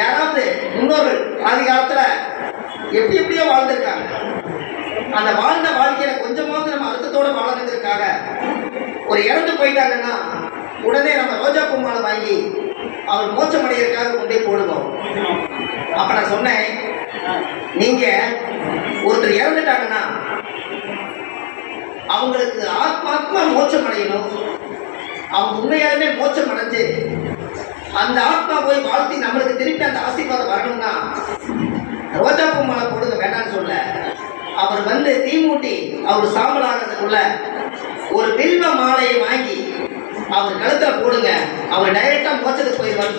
யாராவது முன்னோர்கள் ஆதி காலத்துல எப்படி எப்படியோ வாழ்ந்திருக்காங்க. அந்த வாழ்ந்த வாழ்க்கையில கொஞ்சமாவது நம்ம அர்த்தத்தோட வாழறதுக்காக ஒரு இறந்து போயிட்டாங்கன்னா உடனே நம்ம ரோஜா பூ மாலை வாங்கி அவர் மோட்சம் அடைகிறதுக்காக கொண்டே போடுவோம். அப்ப நான் சொன்னேன், நீங்க ஒருத்தர் இறந்துட்டாங்கன்னா அவங்களுக்கு ஆத்மாத்மா மோட்சம் அடையணும். அவங்க உண்மையாலுமே மோட்சம் அடைஞ்சு அந்த ஆத்மா போய் வாழ்த்தி நம்மளுக்கு திருப்பி அந்த ஆசீர்வாதம் வரணும்னா ரோஜா பூ மாலை போடுங்க வேண்டாம்னு சொல்ல, அவர் வந்து தீமூட்டி அவர் சாம்பல் ஆகிறதுக்குள்ள ஒரு வில்வ மாலையை வாங்கி அவர் கழுத்துல போடுங்க, அவர் டைரக்டா மோட்சத்துக்கு போயிடுவார்.